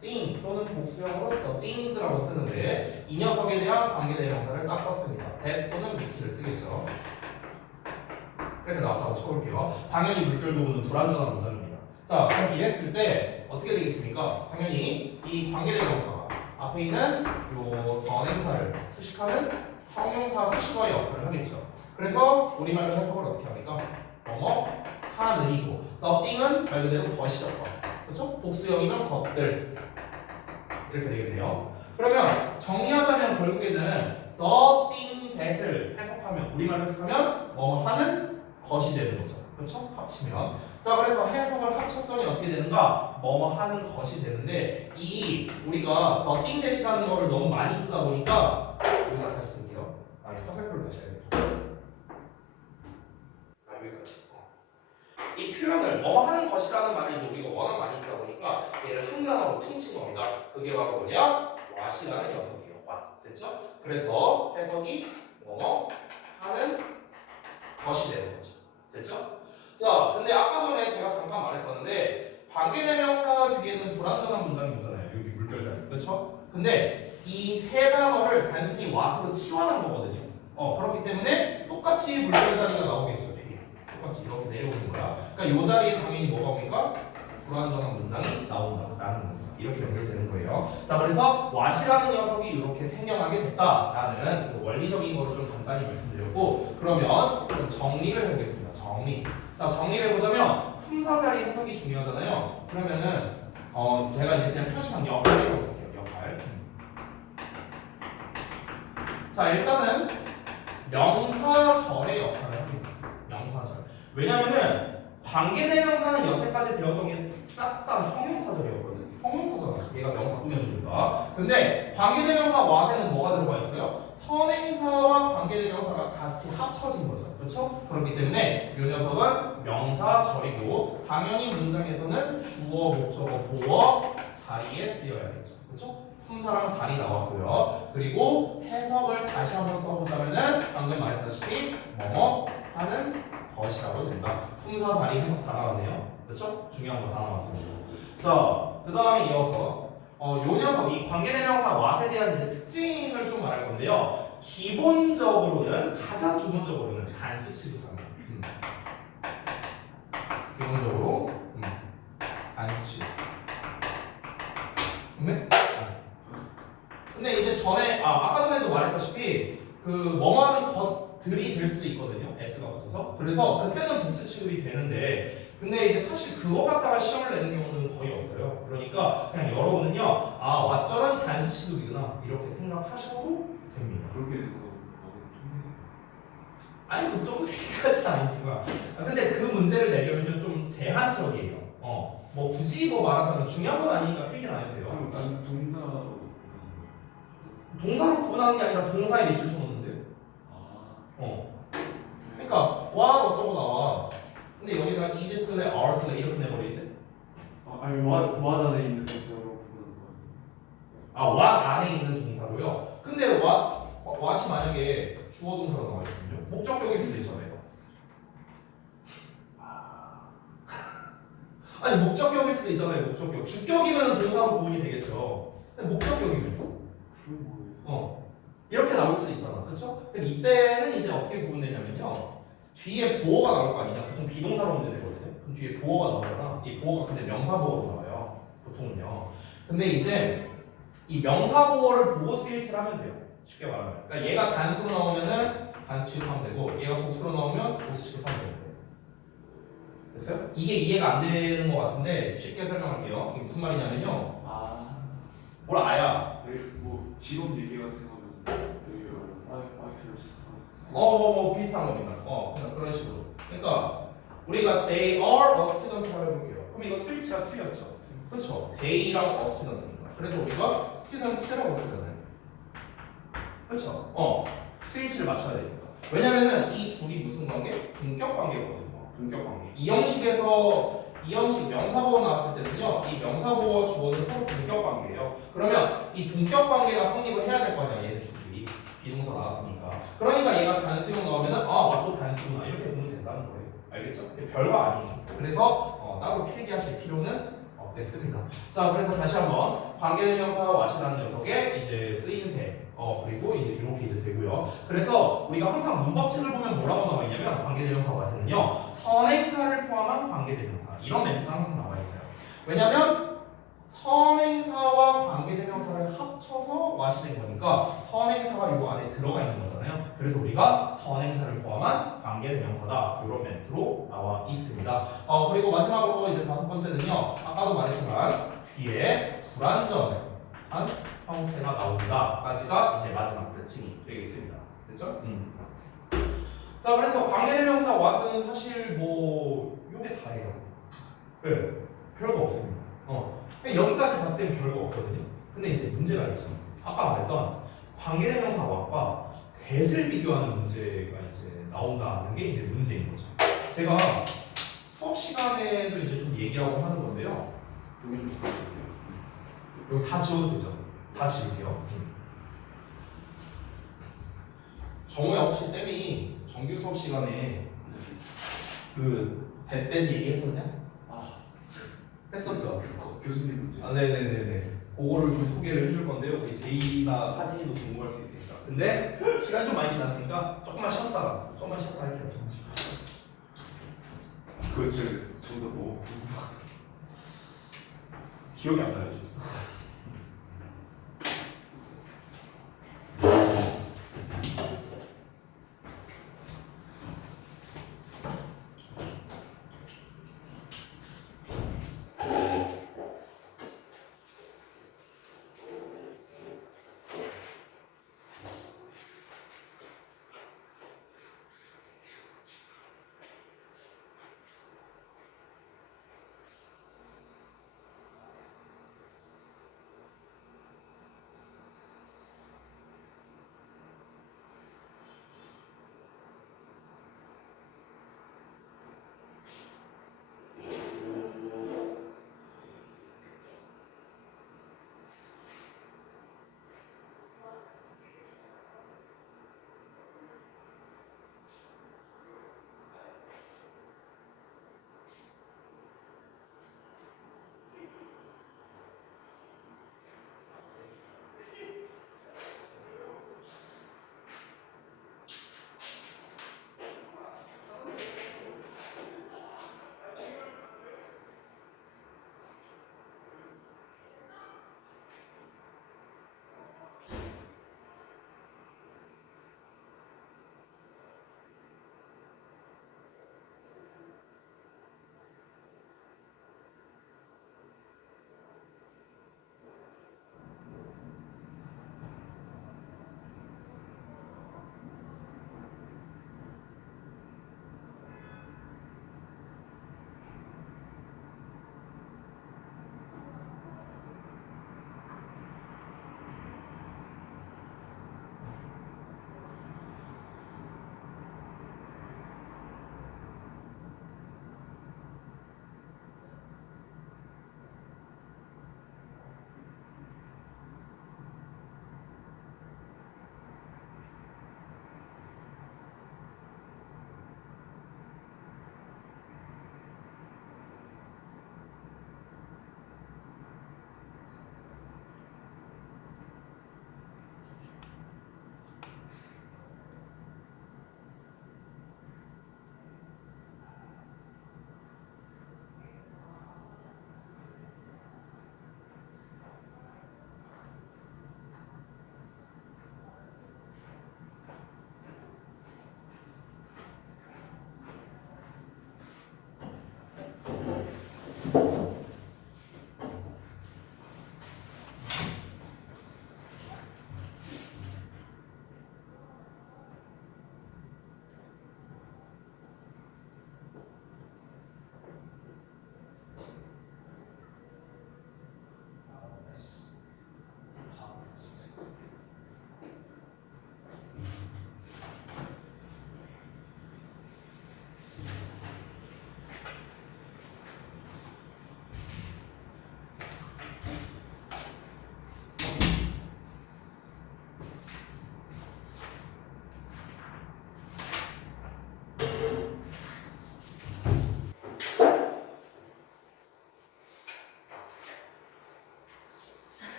thing 또는 복수형으로 the things라고 쓰는데 이 녀석에 대한 관계대명사를 딱 썼습니다. that 또는 which를 쓰겠죠. 이렇게 나왔다고 쳐볼게요. 당연히 물결 부분은 불완전한 문장입니다. 자, 그럼 이랬을 때 어떻게 되겠습니까? 당연히 이 관계대명사가 앞에 있는 요 선행사를 수식하는 형용사 수식어의 역할을 하겠죠. 그래서 우리말로 해석을 어떻게 합니까? 뭐뭐 하늘이고 nothing은 말 그대로 것이죠. 그렇죠? 복수형이면 것들 이렇게 되겠네요. 그러면 정리하자면 결국에는 nothing that을 해석하면 우리말로 해석하면 뭐뭐 하는 것이 되는 거죠. 그렇죠? 합치면 자 그래서 해석을 합쳤더니 어떻게 되는가? 뭐뭐 하는 것이 되는데 이 우리가 nothing that이라는 거를 너무 많이 쓰다 보니까 여기다 다시 쓸게요. 사설표를 다시 해야겠죠. 여기까지. 이 표현을 뭐뭐 하는 것이라는 말을 이제 우리가 워낙 많이 쓰다 보니까 얘를 한 단어로 퉁친 겁니다. 그게 바로 뭐냐? what이라는 녀석이에요. what. 됐죠? 그래서 해석이 뭐뭐 하는 것이 되는 거죠. 됐죠? 자, 근데 아까 전에 제가 잠깐 말했었는데 관계대명사 뒤에는 불완전한 문장이 오잖아요. 여기 물결자리. 그렇죠? 근데 이 세 단어를 단순히 what으로 치환한 거거든요. 그렇기 때문에 똑같이 물결자리가 나오겠죠. 똑같이 이렇게 내려오는 거야. 그러니까 이 자리에 당연히 뭐가 옵니까? 불완전한 문장이 나온다라는 겁니다. 이렇게 연결되는 거예요. 자, 그래서 what이라는 녀석이 이렇게 생겨나게 됐다라는 그 원리적인 거를 좀 간단히 말씀드렸고, 그러면 좀 정리를 해보겠습니다. 정리. 자, 정리를 해보자면 품사 자리 해석이 중요하잖아요. 그러면은 제가 이제 그냥 편의상 역할이라고 쓸게요. 역할. 자, 일단은 명사절의 역할을 합니다. 명사절. 왜냐면은 관계대명사는 여태까지 배웠던 게 싹 다 형용사절이었거든요. 형용사잖아. 얘가 명사 꾸며주니까. 근데 관계대명사 what에는 뭐가 들어가 있어요? 선행사와 관계대명사가 같이 합쳐진 거죠. 그렇죠? 그렇기 때문에 이 녀석은 명사절이고 당연히 문장에서는 주어, 목적어, 보어 자리에 쓰여야겠죠. 그렇죠? 품사랑 자리 나왔고요. 그리고 해석을 다시 한번 써보자면은 방금 말했다시피 뭐뭐 하는 것이라고 된다. 품사 자리 해석 다 나왔네요. 그렇죠? 중요한 거 다 나왔습니다. 자, 그 다음에 이어서 요 녀석 이 관계대명사 what에 대한 이제 특징을 좀 말할 건데요. 기본적으로는 가장 기본적으로는 단수 취급합니다. 기본적으로 단수 취급. 근데 이제 전에 아까 전에도 말했다시피 그 뭐뭐하는 것들이 될 수도 있거든요. s가 붙어서. 그래서 그때는 복수 취급이 되는데 근데 이제 사실 그거 갖다가 시험을 내는 경우는 거의 없어요. 그러니까 그냥 여러분은요 왓절은 단수 취급이구나 이렇게 생각하셔도 됩니다. 그렇게 아니 뭐 좀 생각까지는 아니지만 근데 그 문제를 내려면 좀 제한적이에요. 뭐 굳이 뭐 말하자면 중요한 건 아니니까 필기는 안 해도 돼요. 난 동사로 구분하는 게 아니라 동사에 밑줄 쳐놓는데요. 그러니까 what 어쩌고 나와. 근데 여기다 is 쓸래, are 쓸래 이렇게 내버리는데. 아니 what 안에 있는 동사로 부르는 거예요. what 안에 있는 동사고요. 근데 what이 만약에 주어 동사로 나와 있으면요. 목적격일 수도 있잖아요. 아니 목적격일 수도 있잖아요. 목적격. 주격이면 동사로 구분이 되겠죠. 근데 목적격이면요. 그건 모르겠어. 이렇게 나올 수도 있잖아. 그쵸? 그럼 이때는 이제 어떻게 구분되냐면요. 뒤에 보어가 나올 거 아니냐. 보통 비동사로 문제 되거든요. 그럼 뒤에 보어가 나오잖아. 이 보어가 근데 명사보어로 나와요. 보통은요. 근데 이제 이 명사보어를 보고 스위치를 하면 돼요. 쉽게 말하면. 그러니까 얘가 단수로 나오면은 단수 취급하면 되고 얘가 복수로 나오면 복수 취급하면 돼요. 됐어요? 이게 이해가 안 되는 것 같은데 쉽게 설명할게요. 이게 무슨 말이냐면요. 뭘 아야? 뭐 직업 얘기 같은 거는 되게 fighters. 뭐 비슷한 겁니다. 그냥 그런 식으로. 그러니까 우리가 they are a student라고 해볼게요. 그럼 이거 스위치가 틀렸죠. 그렇죠. they랑 a student입니다. 그래서 우리가 student라고 쓰잖아요. 그렇죠. 스위치를 맞춰야 되니까. 왜냐면은 이 둘이 무슨 관계? 동격 관계거든요. 동격 관계. 이 형식 명사보어 나왔을 때는요. 이 명사보어 주어는 서로 동격 관계예요. 그러면 이 동격 관계가 성립을 해야 될 거 아니야. 얘네 둘이 비동사 나왔으니까. 그러니까 얘가 단수형 나오면은 또 단수구나 이렇게 보면 된다는 거예요. 알겠죠? 별거 아니에요. 그래서 따로 필기하실 필요는 됐습니다. 자, 그래서 다시 한번 관계대명사가 what이라는 녀석의 이제 쓰임새 그리고 이제 이렇게 이제 되고요. 그래서 우리가 항상 문법책을 보면 뭐라고 나와 있냐면 관계대명사 what은요 선행사를 포함한 관계대명사 이런 멘트가 항상 나와 있어요. 왜냐면 선행사와 관계대명사를 합쳐서 what이 된 거니까 선행사가 요 안에 들어가 있는 거잖아요. 그래서 우리가 선행사를 포함한 관계대명사다 이런 멘트로 나와 있습니다. 그리고 마지막으로 이제 다섯 번째는요. 아까도 말했지만 뒤에 불완전한 형태가 나온다까지가 이제 마지막 특징이 되겠습니다. 됐죠? 자, 그래서 관계대명사 what은 사실 뭐 요게 다예요. 네, 별거 없습니다. 여기까지 봤을 때는 별거 없거든요. 근데 이제 문제가 있죠. 아까 말했던 관계대명사 what과 that을 비교하는 문제가 이제 나온다는 게 이제 문제인 거죠. 제가 수업 시간에도 이제 좀 얘기하고 하는 건데요. 여기 좀 보여줄게요. 여기 다 지워도 되죠? 다 지울게요. 정우야 혹시 쌤이 정규 수업 시간에 그 that 얘기했었냐? 했었죠. 교수님 문제. 네네네네. 그거를 좀 소개를 해줄 건데요. 우리 제이나 하진이도 궁금할 수 있으니까. 근데 시간 좀 많이 지났으니까 조금만 쉬었다가 할게요. 그거 진짜 저도 뭐 기억이 안 나요. 진짜.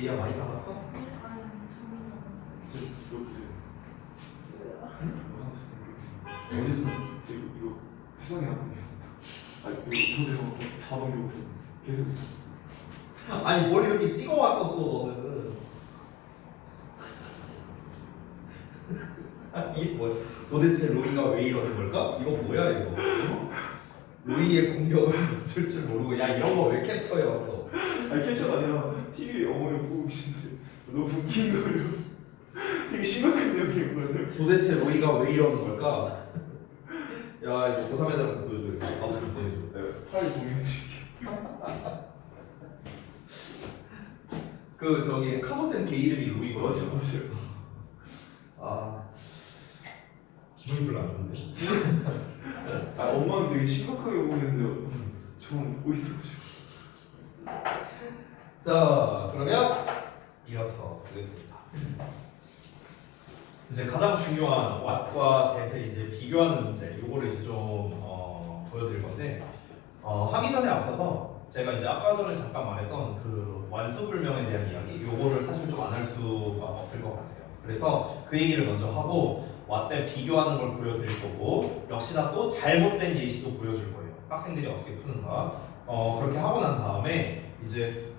데이야 많이 남았어? 이거 보세요. 어디서 지금 이거 세상에 나쁜 게 없다. 아 이거 보세요. 자동 교 보세요. 계속 있어. 아니 뭘 이렇게 찍어왔어 또 너는. 이게 뭐 도대체 로이가 왜 이러는 걸까? 이거 뭐야 이거? 로이의 공격을 멈출 줄 모르고 야 이런 거 왜 캡처해왔어? 아니 캡처가 아니라 TV에 어머니 보고 계신데 너무 웃긴 거예요. 되게 심각한 내용이거든요. 도대체 로이가 왜 이러는 걸까? 야 이거 고3 애들한테 보여줘. 나도 좀 보여줘. 네, 파일 공유해드릴게요. 그 저기 카모쌤 걔 이름이 로이거든요. 맞아요. 아 기분이 별로 안 좋은데. 아 엄마는 되게 심각하게 보고 있는데 저만 보고 있어가지고. 자 그러면 이어서 보겠습니다. 이제 가장 중요한 what과 that을 이제 비교하는 문제, 요거를 이제 좀 보여드릴 건데 하기 전에 앞서서 제가 이제 아까 전에 잠깐 말했던 그 완수불명에 대한 이야기, 요거를 사실 좀 안 할 수가 없을 것 같아요. 그래서 그 얘기를 먼저 하고 what that 비교하는 걸 보여드릴 거고, 역시나 또 잘못된 예시도 보여줄 거예요. 학생들이 어떻게 푸는가. 그렇게 하고 난 다음에 이제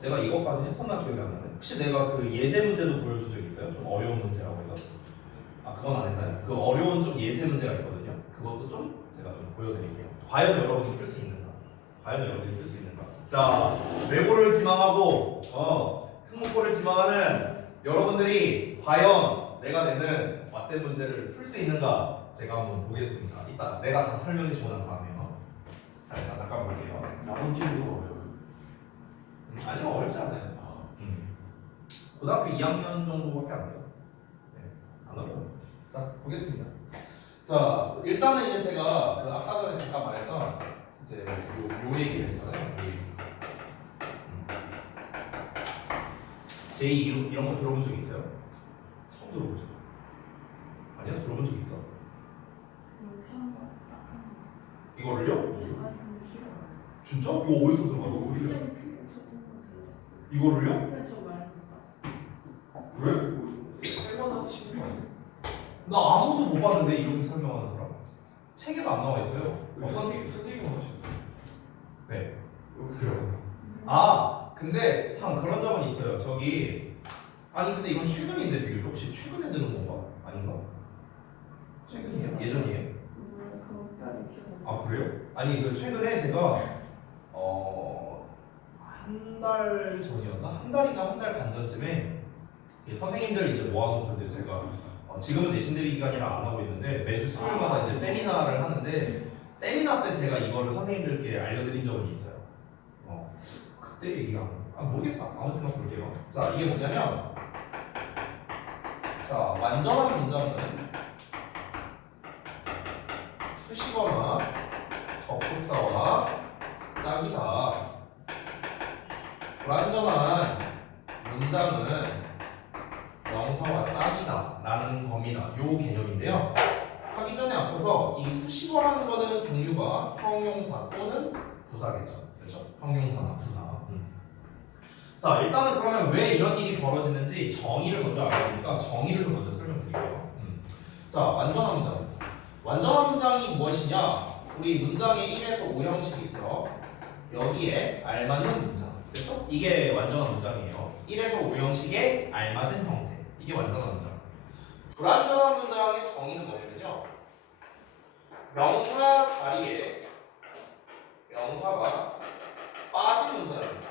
내가 이것까지 했었나 기억이 안 나네. 혹시 내가 그 예제 문제도 보여준 적 있어요? 좀 어려운 문제라고 해서. 아 그건 안 했나요? 그 어려운 좀 예제 문제가 있거든요. 그것도 좀 제가 좀 보여드릴게요. 과연 여러분이 풀 수 있는가? 과연 여러분이 풀 수 있는가? 자, 외고를 지망하고 특목고를 지망하는 여러분들이 과연 내가 내는 왓대 문제를 풀 수 있는가? 제가 한번 보겠습니다. 이따 내가 다 설명해 주고 난 다음에요. 자, 일단 잠깐 볼게요. 나만 키우는 거 어려워요. 아니요, 어렵지 않아요. 고등학교 2학년 정도밖에 안 돼요. 네, 안 어려워요. 자, 보겠습니다. 자, 일단은 이제 제가 그 아까 전에 잠깐 말했던 이제 요 얘기를 했잖아요. 요 얘기. 제2 이런 거 들어본 적 있어요? 처음 들어보죠? 아니요? 들어본 적 있어? 이거를요? 진짜? 이거 어디서 들어봤어? 이거를요? 그래? 쓸만한 친구 아니에요? 나 아무도 못 봤는데 이렇게 설명하는 사람. 책에도 안 나와 있어요. 선생님 하시죠. 네. 그래요. 아, 근데 참 그런 적은 있어요. 저기 아니 근데 이건 최근인데 비교적 혹시 최근에 들은 건가? 아닌가? 최근이에요? 예전이에요? 아 그래요? 아니 그 최근에 제가 한 달 전이었나? 한 달인가 한 달 반 전쯤에 선생님들 이제 모아놓고 이제 제가 지금은 내신대비 기간이라 안 하고 있는데 매주 수요일마다 이제 세미나를 하는데 세미나 때 제가 이거를 선생님들께 알려드린 적은 있어요. 그때 얘기가 모르겠다. 아무튼 볼게요. 자 이게 뭐냐면 자 완전한 문장은 수식어나 접속사와 짝이다. 불완전한 문장은 명사와 짝이다 라는 겁니다. 요 개념인데요. 하기 전에 앞서서 이 수식어라는 거는 종류가 형용사 또는 부사겠죠. 그렇죠? 형용사나 부사. 자 일단은 그러면 왜 이런 일이 벌어지는지 정의를 먼저 알아야 되니까 정의를 좀 먼저 설명드릴게요. 자 완전한 문장. 완전한 문장이 무엇이냐? 우리 문장의 1에서 5형식 있죠. 여기에 알맞는 문장. 그렇죠? 이게 완전한 문장이에요. 1에서 5형식에 알맞은 형태. 이게 완전한 문장. 불완전한 문장의 정의는 뭐냐면요. 명사 자리에 명사가 빠진 문장입니다.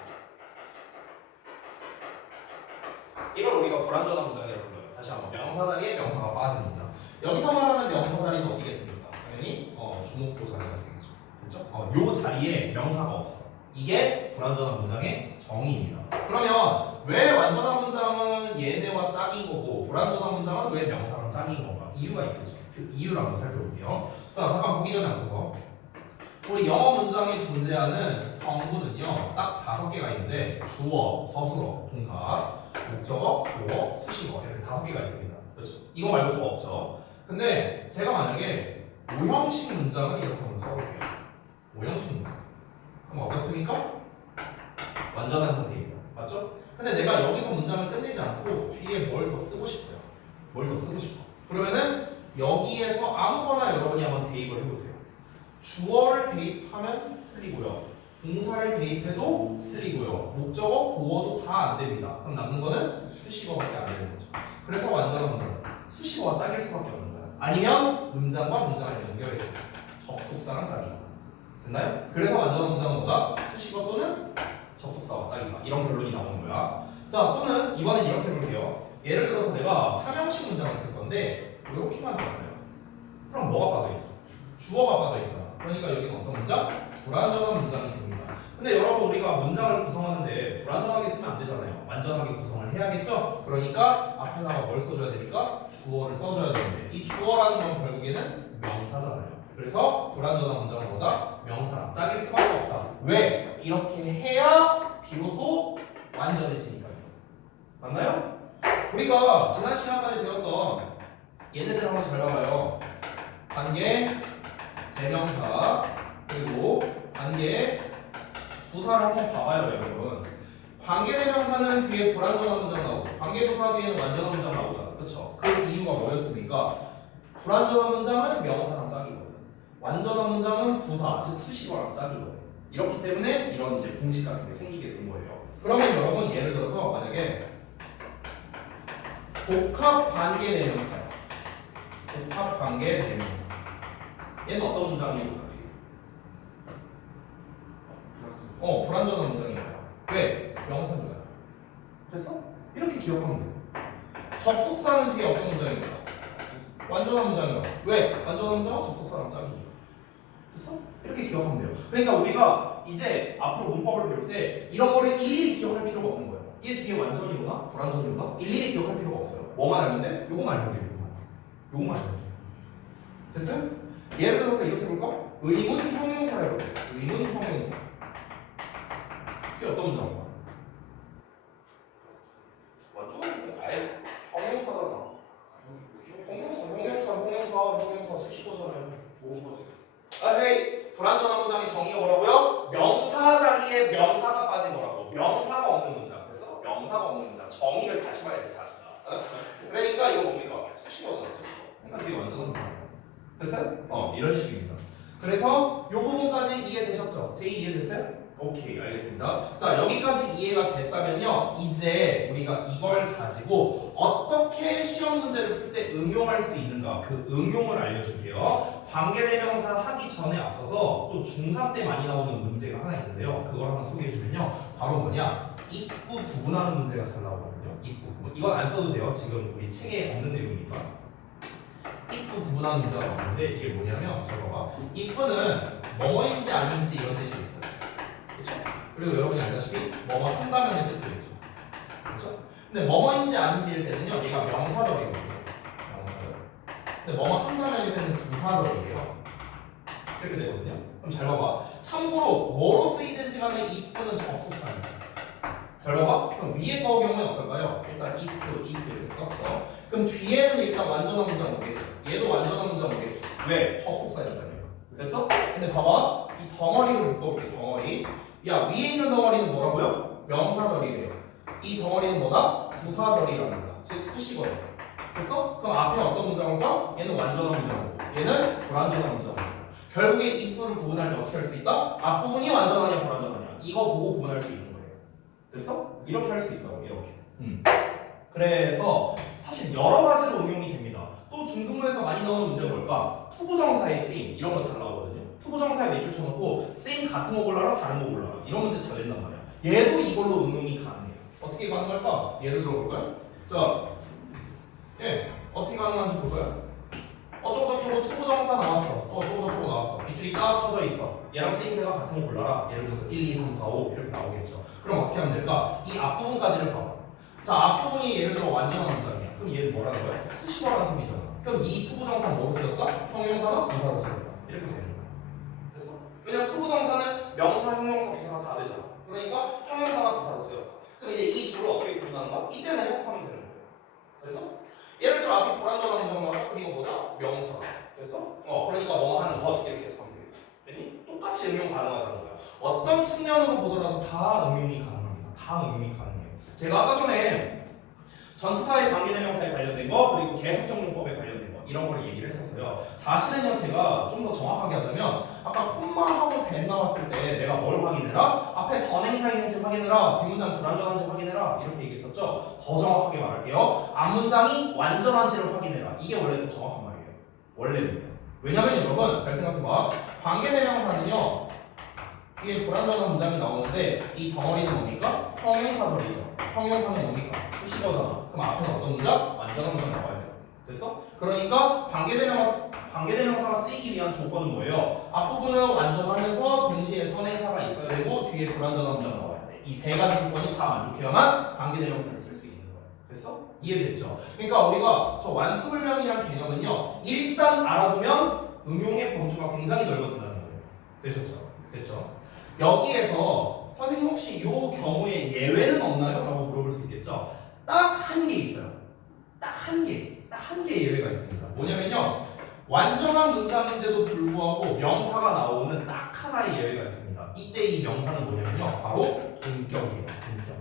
이걸 우리가 불완전한 문장이라고 불러요. 다시 한번 명사 자리에 명사가 빠진 문장. 여기서 말하는 명사 자리는 어디겠습니까? 당연히 주목보 자리가 되겠죠. 그렇죠? 요 자리에 명사가 없어. 이게 불완전한 문장의 정의입니다. 그러면 왜 완전한 문장은 얘네와 짝인 거고 불완전한 문장은 왜 명사랑 짝인 건가? 이유가 있겠죠. 그 이유를 한번 살펴볼게요. 자 잠깐 보기 전에 앞서서 우리 영어 문장에 존재하는 성분은요 딱 5개가 있는데 주어, 서술어, 동사, 목적어, 보어, 수식어 이렇게 5개가 있습니다. 그렇죠? 이거 말고 더 없죠. 근데 제가 만약에 5형식 문장을 이렇게 한번 써볼게요. 5형식 문장. 그럼 어떻습니까? 완전한 형태입니다. 맞죠? 근데 내가 여기서 문장을 끝내지 않고 뒤에 뭘 더 쓰고 싶어요. 뭘 더 쓰고 싶어. 그러면은 여기에서 아무거나 여러분이 한번 대입을 해보세요. 주어를 대입하면 틀리고요. 동사를 대입해도 틀리고요. 목적어, 보어도 다 안 됩니다. 그럼 남는 거는 수식어밖에 안 되는 거죠. 그래서 완전한 문장. 수식어가 짝일 수밖에 없는 거야. 아니면 문장과 문장을 연결해 줘요. 접속사랑 짝이다. 됐나요? 그래서 완전한 문장은 뭐다? 수식어 또는 접속사와 짝이다. 이런 결론이 나오는 거야. 자, 또는 이번엔 이렇게 해볼게요. 예를 들어서 내가 삼형식 문장을 쓸 건데 이렇게만 썼어요. 그럼 뭐가 빠져있어? 주어가 빠져있잖아. 그러니까 여기는 어떤 문장? 불완전한 문장이 됩니다. 근데 여러분 우리가 문장을 구성하는데 불완전하게 쓰면 안 되잖아요. 완전하게 구성을 해야겠죠? 그러니까 앞에다가 뭘 써줘야 되니까? 주어를 써줘야 되는데 이 주어라는 건 결국에는 명사잖아요. 그래서 불완전한 문장은 뭐다? 명사랑 짝일 수밖에 없다. 왜? 이렇게 해야 비로소 완전해지니까요. 맞나요? 우리가 지난 시간까지 배웠던 얘네들 한번 잘 봐봐요. 관계, 대명사, 그리고 관계, 부사를 한번 봐봐요, 여러분. 관계대명사는 뒤에 불완전한 문장 나오고 관계부사 뒤에는 완전한 문장 나오잖아. 그쵸? 그 이유가 뭐였습니까? 불완전한 문장은 명사랑 짝이거든. 완전한 문장은 부사, 즉 수식어랑 짝이거든. 이렇기 때문에 이런 이제 공식 같은 게 생기게 된 거예요. 그러면 여러분 예를 들어서 만약에 복합관계대명사야. 복합관계대명사. 얘는 어떤 문장입니까? 불완전한 문장이에요. 왜? 명사니까. 됐어? 이렇게 기억하면 돼요. 접속사는 뒤에 어떤 문장입니까? 완전한 문장이에요. 왜? 완전한 문장은 접속사랑 짝이에요. 됐어? 이렇게 기억하면 돼요. 그러니까 우리가 이제 앞으로 문법을 배울 때 이런 거를 일일이 기억할 필요가 없는 거예요. 얘 뒤에 완전이구나, 불완전이구나 일일이 기억할 필요가 없어요. 뭐만 알면 돼? 요거만 알면 돼요. 요거만 알면 돼요. 됐어요? 예를 들어서 이렇게 볼까? 의문 형용사를 해볼게요. 의문 형용사. 이게 어떤 문장인가? 완전 아예 형용사잖아. 형용사 수식어잖아요. 헤이 불완전한 문장의 정의가 뭐라고요? 명사 자리에 명사가 빠진 거라고. 명사가 없는 문장. 그래서 명사가 없는 문장. 정의를 다시 말해야 돼, 자스가. 그러니까 이거 뭡니까? 수식어잖아, 수식어. 그러니까 이게 완전한 문장. 됐어요? 이런 식입니다. 그래서 이 부분까지 이해되셨죠? 제 이해됐어요? 오케이, 알겠습니다. 자, 여기까지 이해가 됐다면요, 이제 우리가 이걸 가지고 어떻게 시험 문제를 풀 때 응용할 수 있는가, 그 응용을 알려줄게요. 관계대명사 하기 전에 앞서서 또 중3 때 많이 나오는 문제가 하나 있는데요. 그걸 하나 소개해주면요, 바로 뭐냐, if 구분하는 문제가 잘 나오거든요. if 구분. 이건 안 써도 돼요. 지금 우리 책에 없는 내용이니까. if 구분하는 문제가 나오는데 이게 뭐냐면, 잘 봐봐. if는 뭐뭐인지 아닌지 이런 뜻이 있어요. 그렇죠? 그리고 여러분이 알다시피 뭐뭐 한다면의 뜻도 있죠. 그렇죠? 근데 뭐뭐인지 아닌지일 때는요, 얘가 명사절이거든요. 명사절. 근데 뭐뭐 한다면일 때는 부사절이에요. 이렇게 되거든요. 그럼 잘 봐봐. 참고로 뭐로 쓰이든지 간에 if는 접속사입니다. 잘 봐봐. 그럼 위에 거 경우는 어떨까요? 일단 if 이렇게 썼어. 그럼 뒤에는 일단 완전한 문장 오겠죠. 얘도 완전한 문장 오겠죠. 왜? 접속사니까요. 됐어? 근데 봐봐. 이 덩어리를 묶어볼게. 덩어리. 야, 위에 있는 덩어리는 뭐라고요? 명사절이래요. 이 덩어리는 뭐다? 부사절이랍니다. 즉 수식어예요. 됐어? 그럼 앞에 어떤 문장일까? 얘는 완전한 문장이고 얘는 불완전한 문장이고. 결국에 if를 구분할 때 어떻게 할 수 있다? 앞부분이 완전하냐 불완전하냐 이거 보고 구분할 수 있는 거예요. 됐어? 이렇게 할 수 있다고. 이렇게. 그래서 사실 여러 가지로 응용이 됩니다. 또 중등부에서 많이 나오는 문제가 뭘까? 투부정사의 쓰임 이런 거 잘 나오거든요. 투부정사에 매출 쳐놓고 쓰임 같은 거 골라라 다른 거 골라라 이런 문제 잘 낸단 말이야. 얘도 이걸로 응용이 가능해요. 어떻게 가능할까? 예를 들어볼까요? 자, 어떻게 가능한지 볼까요? 저거 투부정사 나왔어. 저거 나왔어. 이쪽이 딱 쳐져 있어. 얘랑 쓰임새가 같은 거 골라라. 예를 들어서 1, 2, 3, 4, 5 이렇게 나오겠죠. 그럼 어떻게 하면 될까? 이 앞부분까지를 봐봐. 자, 앞부분이 예를 들어 완전한 문장이야. 그럼 얘는 뭐라는 거야? 수식어라는 소리잖아. 그럼 이 투부정사는 뭐로 쓰였다? 형용사나 부사로 쓰였다. 이렇게 되는 거야. 됐어? 왜냐면 투부정사는 명사, 형용사, 부사가 다 되잖아. 그러니까 형용사나 부사로 쓰였다. 그럼 이제 이 줄을 어떻게 구분하는가? 이때는 해석하면 되는 거야. 됐어? 예를 들어 앞에 불완전한 문장 나왔다. 그리고 뭐다? 명사. 됐어? 그러니까 뭐 하는 것 이렇게 해석하면 되겠다. 왜니? 똑같이 응용 가능하다는 거야. 어떤 측면으로 보더라도 다 응용이 가능합니다. 다 응용이 가능해요. 제가 아까 전에 전치사의 관계대명사에 관련된 거 그리고 계속정용법에 관련된 거 이런 걸 얘기를 했었어요. 사실은요 제가 좀 더 정확하게 하자면 아까 콤마하고 벤 나왔을 때 내가 뭘 확인해라? 앞에 선행사 있는지 확인해라. 뒷문장 불완전한지 확인해라. 이렇게 얘기했었죠. 더 정확하게 말할게요. 앞문장이 완전한지를 확인해라. 이게 원래 더 정확한 말이에요. 원래는. 왜냐면 여러분 잘 생각해봐. 관계대명사는요 뒤에 불완전한 문장이 나오는데 이 덩어리는 뭡니까? 형용사절이죠. 형용사는 뭡니까? 수식어잖아. 그럼 앞에는 어떤 문장? 완전한 문장 나와야 돼요. 됐어? 그러니까 관계대명사가 쓰이기 위한 조건은 뭐예요? 앞부분은 완전하면서 동시에 선행사가 있어야 되고 뒤에 불완전한 문장 나와야 돼. 이 세 가지 조건이 다 만족해야만 관계대명사를 쓸 수 있는 거예요. 됐어? 이해됐죠? 그러니까 우리가 저 완수불명이란 개념은요 일단 알아두면 응용의 범주가 굉장히 넓어진다는 거예요. 되셨죠? 됐죠? 여기에서 선생님 혹시 이 경우에 예외는 없나요? 라고 물어볼 수 있겠죠? 딱 한 개 있어요. 딱 한 개 예외가 있습니다. 뭐냐면요 완전한 문장인데도 불구하고 명사가 나오는 딱 하나의 예외가 있습니다. 이때 이 명사는 뭐냐면요 바로 동격이에요. 동격.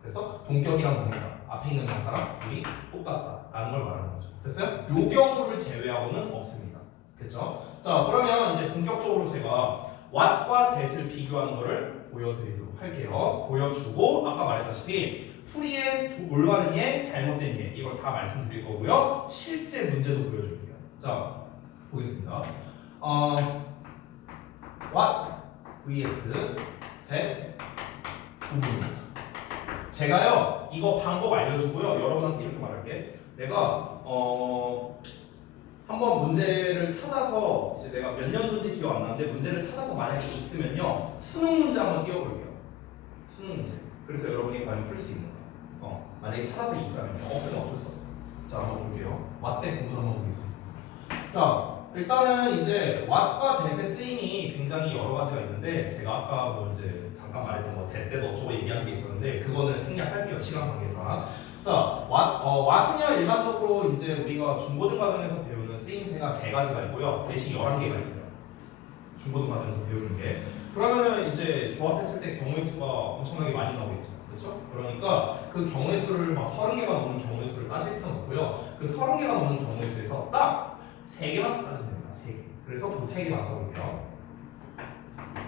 그래서 동격이란 뭡니까? 앞에 있는 명사랑 둘이 똑같다라는 걸 말하는 거죠. 됐어요? 요 경우를 제외하고는 없습니다. 됐죠? 자 그러면 이제 본격적으로 제가 what과 that을 비교하는 거를 보여드리도록 할게요. 보여주고 아까 말했다시피 풀이의 올바른 예, 잘못된 예 이걸 다 말씀드릴 거고요. 실제 문제도 보여줄게요. 자 보겠습니다. what vs that 부분입니다. 제가요 이거 방법 알려주고요. 여러분한테 이렇게 말할게. 내가 한번 문제를 찾아서 이제 내가 몇 년도인지 기억 안 나는데 문제를 찾아서 만약에 있으면요 수능 문제 한번 띄워볼게요. 수능 문제. 그래서 여러분이 과연 풀 수 있는 거. 만약에 찾아서 있다면 없으면 어쩔 수 없어요. 자 한번 볼게요. what 대 구분 한번 보겠습니다. 자 일단은 이제 what과 that의 쓰임이 굉장히 여러 가지가 있는데 제가 아까 뭐 이제 잠깐 말했던 뭐 that 때도 어쩌고 얘기한 게 있었는데 그거는 생략할게요 시간 관계상. 자 what은요 일반적으로 이제 우리가 중고등 과정에서 배우는 쓰임새가 세 가지가 있고요. 대신 11개가 있어요. 중고등 과정에서 배우는 게. 그러면은 이제 조합했을 때 경우의 수가 엄청나게 많이 나오겠죠. 그렇죠? 그러니까 그 경우의 수를 막 30개가 넘는 경우의 수를 따질 필요는 없고요. 그 30개가 넘는 경우의 수에서 딱 3개만 따지면 됩니다. 3개. 그래서 그 3개만 써볼게요.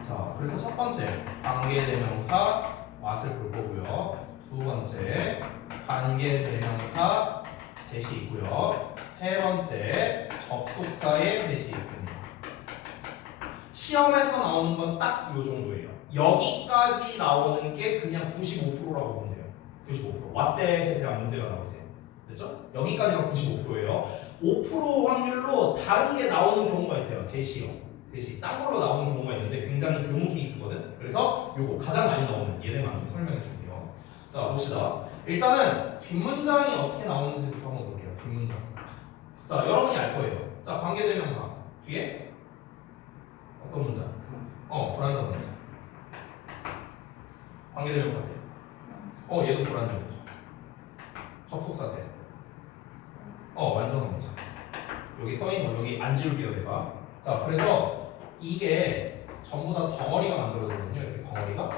자, 그래서 첫 번째 관계대명사 what을 볼 거고요. 두 번째 관계대명사 that이 있고요. 세 번째 접속사의 that이 있습니다. 시험에서 나오는 건 딱 이 정도예요. 여기까지 나오는 게 그냥 95%라고 보면 돼요. 95%. 왓댓에 대한 문제가 나올 때. 됐죠? 여기까지가 95%예요. 5% 확률로 다른 게 나오는 경우가 있어요. 대시요. 대시. 딴 걸로 나오는 경우가 있는데 굉장히 드문 케이스거든. 그래서 요거 가장 많이 나오는 얘네만 좀 설명해 줄게요. 자, 봅시다. 일단은 뒷문장이 어떻게 나오는지부터 한번 볼게요. 뒷문장. 자, 여러분이 알 거예요. 자, 관계대명사. 뒤에 어떤 문장? 불완전 문장. 관계대명사 대. 얘도 불완전이죠. 접속사 대. 완전한 문장. 여기 써있는 거 여기 안 지울게요 내가. 자 그래서 이게 전부 다 덩어리가 만들어지거든요. 이렇게 덩어리가.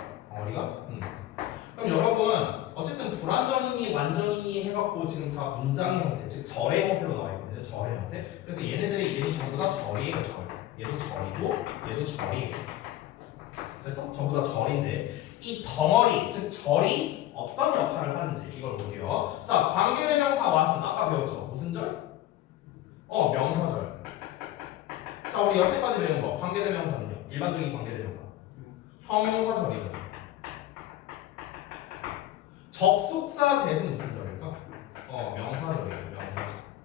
그럼 여러분 어쨌든 불완전이니 완전이니 해갖고 지금 다 문장의 형태, 즉 절의 형태로 나와 있거든요. 절의 형태. 그래서 얘네들이 전부 다 절이에요. 절. 얘도 절이고 얘도 절이에요. 그래서 전부 다 절인데 이 덩어리, 즉 절이 어떤 역할을 하는지 이걸 볼게요. 자, 관계대명사 what은 아까 배웠죠? 무슨 절? 명사절. 자, 우리 여태까지 배운 거 관계대명사는요? 일반적인 관계대명사 형용사절이죠. 접속사 that은 무슨 절일까? 명사절이에요. 명사절.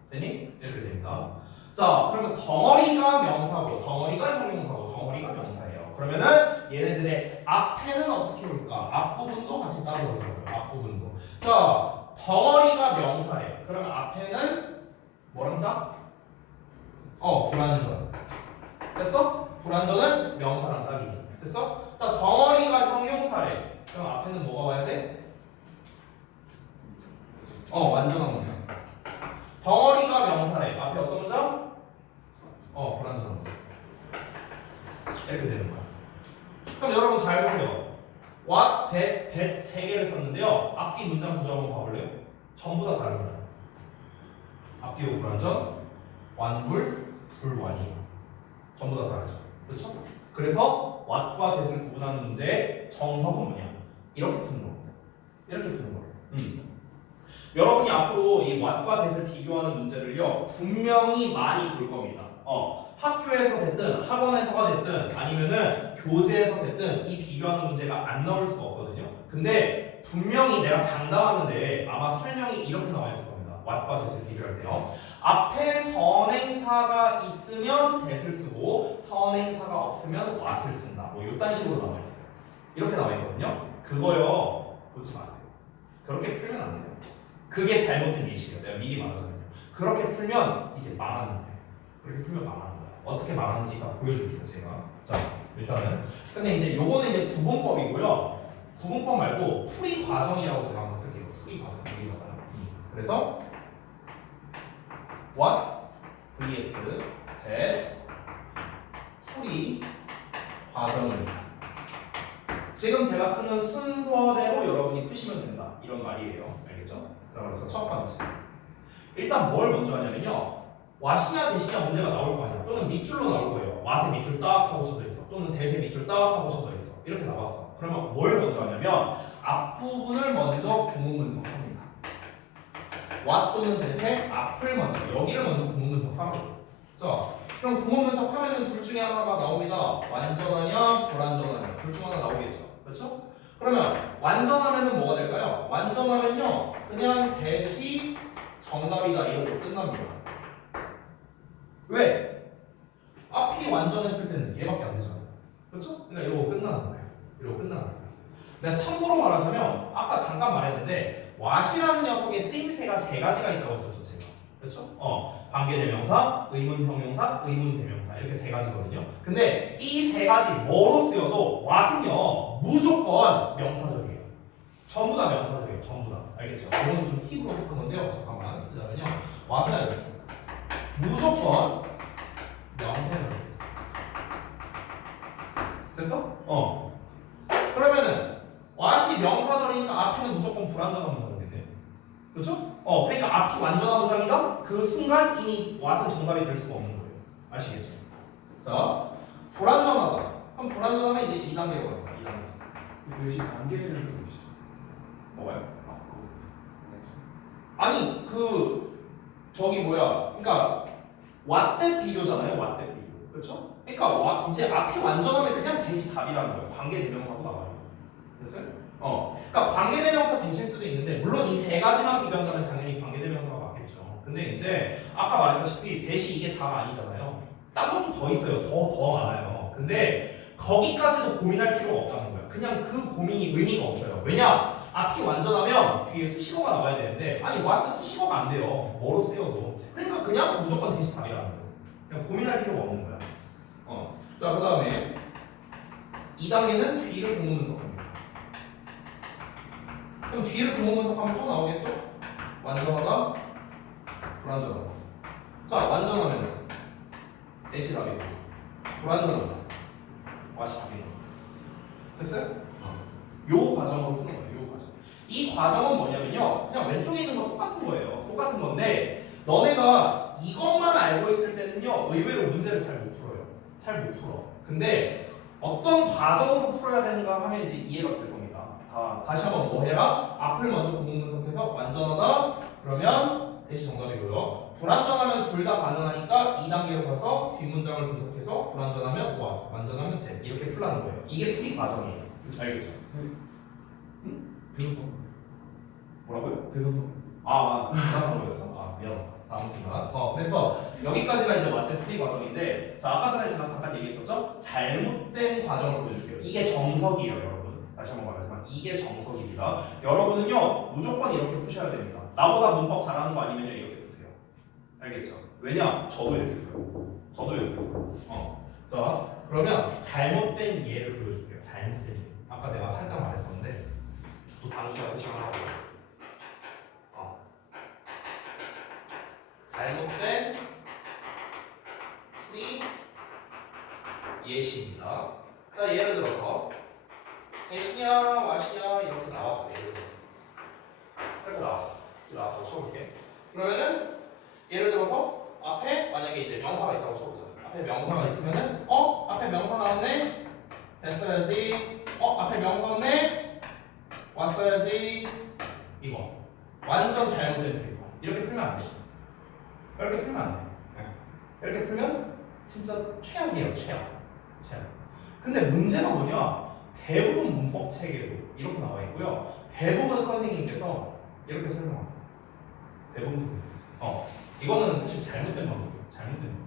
되니? 이렇게 됩니다. 자, 그러면 덩어리가 명사고 덩어리가 형용사고 덩어리가 명사예요. 그러면은 얘네들의 앞에는 어떻게 올까? 앞부분도 같이 따져보자고요. 앞부분도. 자, 덩어리가 명사래요. 그러면 앞에는 뭐랑 짜? 불완전. 됐어? 불완전은 명사랑 짝이니. 됐어? 자, 덩어리가 형용사래. 그럼 앞에는 뭐가 와야 돼? 완전한 문장. 덩어리가 명사래. 앞에 어떤 문장? 불완전한 문장. 이렇게 되는 거야. 그럼 여러분 잘 보세요. what, that 세 개를 썼는데요. 앞뒤 문장 구조 한번 봐볼래요? 전부 다 다릅니다. 앞뒤로 불완전, 완불, 불완이에요. 전부 다 다르죠. 그렇죠? 그래서 what과 that을 구분하는 문제의 정석은 뭐냐? 이렇게 푸는 겁니다. 이렇게 푸는 거예요. 여러분이 앞으로 이 what과 that을 비교하는 문제를요 분명히 많이 볼 겁니다. 학교에서 됐든 학원에서가 됐든 아니면은 교재에서 됐든 이 비교하는 문제가 안 나올 수가 없거든요. 근데 분명히 내가 장담하는데 아마 설명이 이렇게 나와 있을 겁니다. what과 that을 비교할 때요. 앞에 선행사가 있으면 that을 쓰고 선행사가 없으면 what을 쓴다. 뭐 이딴 식으로 나와 있어요. 이렇게 나와 있거든요. 그거요 보지 마세요. 그렇게 풀면 안 돼요. 그게 잘못된 예시예요. 내가 미리 말하자면요. 그렇게 풀면 이제 망하는 거예요. 그렇게 풀면 망하는 거예요. 어떻게 망하는지 다 보여줄게요, 제가. 자, 일단은. 근데 이제 요거는 이제 구분법이고요. 구분법 말고 풀이 과정이라고 제가 한번 쓸게요. 풀이 과정. 여기 봐봐요. 그래서 what vs that 풀이 과정입니다. 지금 제가 쓰는 순서대로 여러분이 푸시면 된다. 이런 말이에요. 알겠죠? 그래서 첫 번째. 일단 뭘 먼저 하냐면요. what이냐 that이냐 문제가 나올 거 아니야. 또는 밑줄로 나올 거예요. what의 밑줄 딱 하고 쳐져 있어. 또는 that의 밑줄 딱 하고 쳐져 있어. 이렇게 나왔어. 그러면 뭘 먼저 하냐면 앞부분을 먼저 구문 분석합니다. what 또는 that의 앞을 먼저, 여기를 먼저 구문 분석하는 거예요. 자, 그럼 구문 분석하면은 둘 중에 하나가 나옵니다. 완전하냐, 불완전하냐. 둘 중 하나 나오겠죠. 그렇죠? 그러면 완전하면은 뭐가 될까요? 완전하면요, 그냥 that이 정답이다 이러고 끝납니다. 왜? 앞이 완전했을 때는 얘밖에 안 되잖아요. 그렇죠? 그러니까 이러고 끝나는 거예요. 이러고 끝나는 거예요. 내가 참고로 말하자면 아까 잠깐 말했는데 what이라는 녀석의 쓰임새가 세 가지가 있다고 썼죠, 제가. 그렇죠? 관계대명사, 의문형용사, 의문대명사 이렇게 세 가지거든요. 근데 이 세 가지 뭐로 쓰여도 what은요 무조건 명사적이에요. 전부 다 명사적이에요. 전부 다. 알겠죠? 이거는 좀 팁으로 섞은 건데요. 잠깐만 쓰자면요. what은 무조건 명사적이에요. 됐어? 그러면은 what이 명사절이니까 앞에는 무조건 불완전한 문장이 돼요. 그렇죠? 그러니까 앞이 완전한 문장이다? 그 순간 이미 what은 정답이 될 수가 없는 거예요. 아시겠죠? 자, 불완전하다. 그럼 불완전하면 이제 2단계로 갑니다. 2단계. 대신 관계를 들어보시죠. 뭐가요? 그거. 아니 저기 뭐야? 그러니까 what that 비교잖아요. what that 비교. 그렇죠? 그러니까 이제 앞이 완전하면 그냥 that이 답이라는 거예요. 관계대명사도 나와요. 됐어요? 그러니까 관계대명사 대실 수도 있는데 물론 이 세 가지만 비교한다면 당연히 관계대명사가 맞겠죠. 근데 이제 아까 말했다시피 that이 이게 다가 아니잖아요. 딴 것도 더 있어요. 더 많아요. 근데 거기까지도 고민할 필요가 없다는 거예요. 그냥 그 고민이 의미가 없어요. 왜냐? 앞이 완전하면 뒤에 수식어가 나와야 되는데 아니 what은 수식어가 안 돼요. 뭐로 쓰여도. 그러니까 그냥 무조건 that이 답이라는 거예요. 그냥 고민할 필요가 없는 거야. 자, 그 다음에 2단계는 뒤를 구문 분석합니다. 그럼 뒤를 구문 분석하면 또 나오겠죠? 완전하다, 불완전하다. 자, 완전하면 that이 답이고 불완전하다, what이 답이고. 됐어요? 요 과정으로 푸는 거예요. 요 과정. 이 과정은 뭐냐면요, 그냥 왼쪽에 있는 거 똑같은 거예요. 똑같은 건데 너네가 이것만 알고 있을 때는요 의외로 문제를 잘 못 풀어요. 잘 못 풀어. 근데 어떤 과정으로 풀어야 되는가 하면 이제 이해가 될 겁니다. 다시 한번 뭐 해라? 앞을 먼저 구문 분석해서 완전하다 그러면 that이 정답이고요. 불완전하면 둘 다 가능하니까 2단계로 가서 뒷문장을 분석해서 불완전하면 what, 완전하면 that 이렇게 풀라는 거예요. 이게 풀이 과정이에요. 알겠죠? 들어봐. 뭐라고요? 들어봐. 그런 거였어? 미안하다. 아무튼가. 그래서 여기까지가 이제 완전 풀이 과정인데, 자 아까 전에 제가 잠깐 얘기했었죠? 잘못된 과정을 보여줄게요. 이게 정석이에요, 여러분. 다시 한번 말하지만 이게 정석입니다. 여러분은요 무조건 이렇게 푸셔야 됩니다. 나보다 문법 잘하는 거 아니면요 이렇게 푸세요. 알겠죠? 왜냐? 저도 이렇게 풀어요. 저도 이렇게 풀어요. 자 그러면 잘못된 예를 보여줄게요. 잘못된 예. 아까 내가 살짝 말했었는데 또 단수가 표시하라고. 잘못된 풀이 예시입니다. 자 예를 들어서 대시냐 와시냐 이렇게 나왔어. 예를 들어서 이렇게 나왔어. 이렇게 나왔다고 쳐볼게. 그러면은 예를 들어서 앞에 만약에 이제 명사가 있다고 쳐보자. 앞에 명사가 있으면은 앞에 명사 나왔네. 됐어야지. 앞에 명사 없네. 왔어야지. 이거 완전 잘못된 틀이야. 이렇게 풀면 안 돼. 이렇게 풀면 안 돼. 이렇게 풀면 진짜 최악이에요. 최악. 근데 문제가 뭐냐? 대부분 문법 체계로 이렇게 나와 있고요. 대부분 선생님께서 이렇게 설명합니다. 대부분 선생님께서. 이거는 사실 잘못된 방법이에요. 잘못된 방법.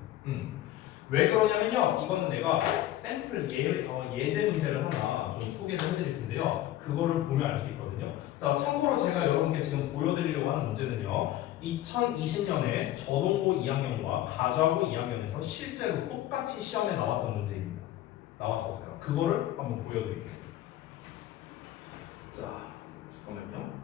왜 그러냐면요. 이거는 내가 샘플 예제 문제를 하나 좀 소개를 해드릴 텐데요. 그거를 보면 알 수 있거든요. 자, 참고로 제가 여러분께 지금 보여드리려고 하는 문제는요. 2020년에 저동고 2학년과 가저하고 2학년에서 실제로 똑같이 시험에 나왔던 문제입니다. 나왔었어요. 그거를 한번 보여드릴게요. 자, 잠깐만요.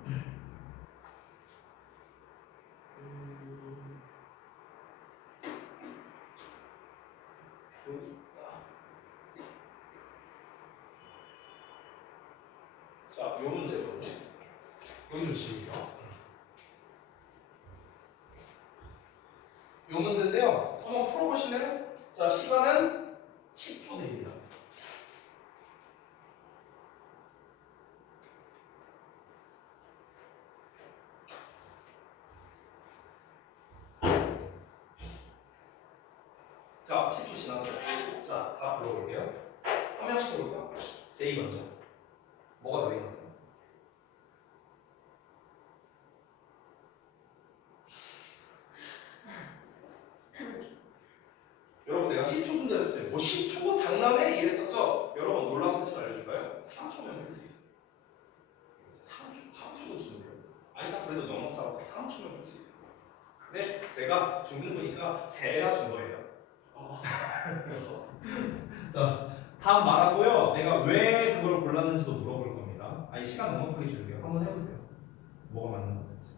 여기 있다. 자, 요 문제거든요. 여기도 지울게요. 요 문제인데요. 한번 풀어보실래요? 자, 시간은 10초 드립니다. 자, 10초 지났어요. 자, 다 불러볼게요. 한 명씩 해볼까? 제이 먼저. 뭐가 너희 같아? 여러분 내가 10초 정도 했을 때 뭐 10초 장난해? 이랬었죠? 여러분 놀라운 사실 알려줄까요? 3초면 풀 수 있어요. 3초도 긴데요. 아니 딱 그래도 넉넉 잡아서 3초면 풀 수 있어요. 근데 제가 중등 보니까 3배나 준 거예요. 자, 다음 말하고요. 내가 왜 그걸 골랐는지도 물어볼 겁니다. 아니 시간 넉넉하게 줄게요. 한번 해보세요. 뭐가 맞는 것 같은지.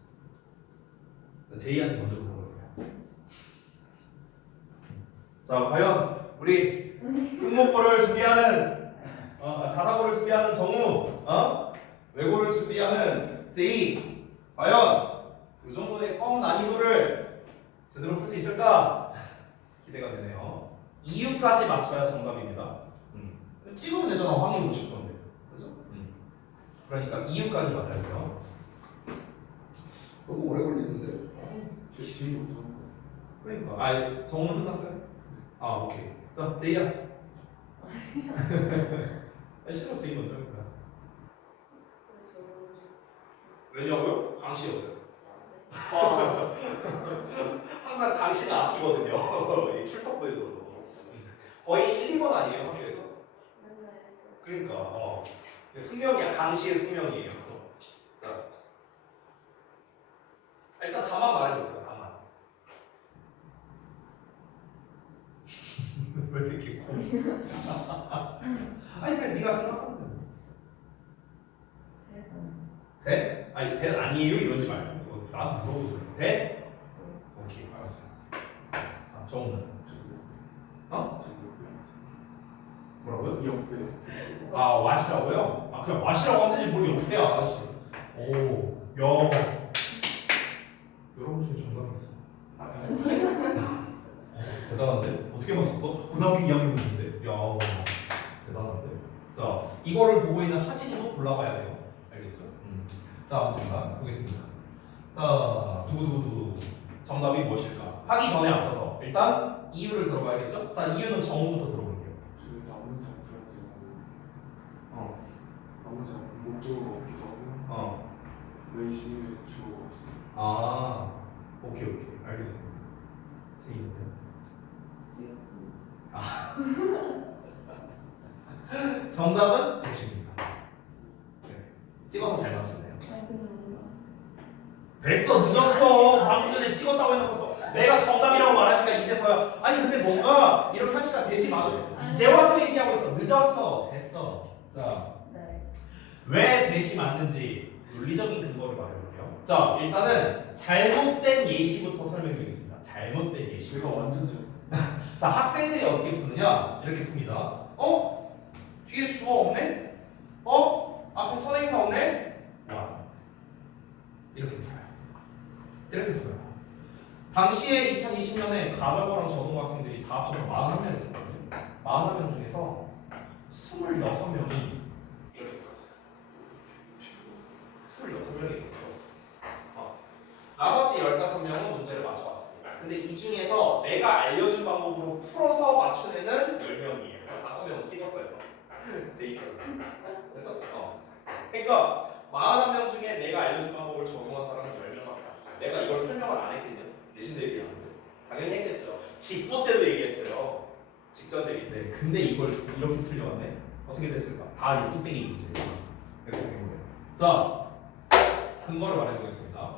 제이한테 먼저 물어볼게요. 자, 과연 우리 특목고를 준비하는 자사고를 준비하는 정우, 외고를 준비하는 제이, 과연 이 정도의 껌 난이도를 제대로 풀 수 있을까? 기대가 되네요. 이유까지 맞춰야 정답입니다. 찍으면 되잖아. 확률 50%인데. 그죠? 그러니까 이유까지 맞아야 돼요. 너무 오래 걸리는데. 제이부터 하는 거. 그러니까. 정우는 끝났어요? 오케이. 자, 제이야. 싫어, 제이 먼저 해볼까요? 왜냐고요? 강씨였어요. 항상 강씨가 앞이거든요. 이 출석부에서도. 거의 1, 2번 아니에요, 학교에서? 그러니까, 숙명이야. 강씨의 숙명이에요. 자, 일단 답만 말해보세요. 답만. 왜 이렇게 고민? 아니 그냥 네가 생각하면 돼. 돼? 아니 돼 아니에요 이러지 말고 나한테 물어보지 말고 돼? 오케이 알았어. 정우는? 뭐라고요? 옆에. 왓이라고요? 그냥 왓이라고 하는지 뭘 옆에야 아저씨. 오, 야. 여러분 중에 정답이 있어. 대단한데? 어떻게 맞췄어? 고등학교 2학년 문제인데? 야, 대단한데? 자, 이거를 보고 있는 하진이도 골라봐야 돼요. 알겠죠? 자, 아무튼 보겠습니다. 자, 두두두두. 정답이 무엇일까? 하기 전에 앞서서 일단 이유를 들어봐야겠죠? 자, 이유는 정우부터 들어볼게요. 저는 아무런 장부라지. 아무런 장 목적어가 없기도 하고. 왜 있으면 주어가 없어. 오케이. 알겠습니다. 제이는요? 정답은 대시입니다. 네. 찍어서 잘 맞췄네요. 됐어, 늦었어. 방금 전에 찍었다고 해놓고서 내가 정답이라고 말하니까 이제서야. 아니 근데 뭔가 이렇게 하니까 대시 맞아. 이제 와서 얘기하고 있어. 늦었어. 됐어. 자, 왜 대시 맞는지 논리적인 근거를 말해볼게요. 자, 일단은 잘못된 예시부터 설명드리겠습니다. 잘못된 예시. 제가 완전 잘. 자, 학생들이 어떻게 푸느냐? 이렇게 풉니다. 뒤에 주어 없네? 앞에 선행사 없네? 와. 이렇게 풀어요. 이렇게 풀어요. 당시에 2020년에 가정고랑 저등학생들이 다 합쳐서 41명 있었거든요. 41명 중에서 26명이 이렇게 풀었어요. 26명이 이렇게 풀었어요. 나머지 15명은 문제를 맞춰왔습니다. 근데 이 중에서 내가 알려준 방법으로 풀어서 맞춘 애는 10명이에요. 5명은 찍었어요. 제이처럼. 그래서 그러니까 41명 중에 내가 알려준 방법을 적용한 사람은 10명밖에 없어요. 내가 이걸 설명을 안 했겠냐? 내신도 얘기하는데 당연히 했겠죠. 직보 때도 얘기했어요. 직전 대기인데 근데 이걸 이렇게 틀려왔네? 어떻게 됐을까? 다 이 뚝배기 문제. 이렇게 된 거예요. 자, 근거를 말해보겠습니다.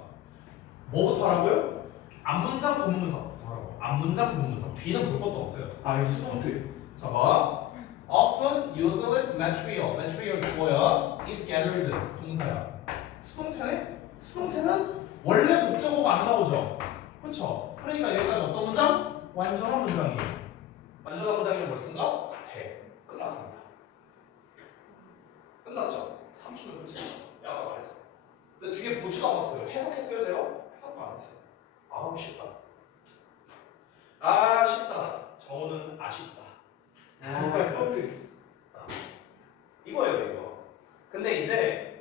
뭐부터 하라고요? 앞문장 부문서부터 하라고. 앞문장 부문서. 뒤는 볼 것도 없어요. 아 이거 수동태. 자, 봐. Often useless material. material 주어야. is gathered. 동사야. 수동태네? 수동태는 원래 목적어가 안 나오죠. 그렇죠? 그러니까 여기까지 어떤 문장? 완전한 문장이에요. 완전한 문장이면 뭘 쓴다? 해. 끝났습니다. 끝났죠? 3초면 끝이야. 야가 말했어. 근데 뒤에 보지도 않았어요. 해석했어요, 제가? 해석도 안 했어요. 아우, 씨.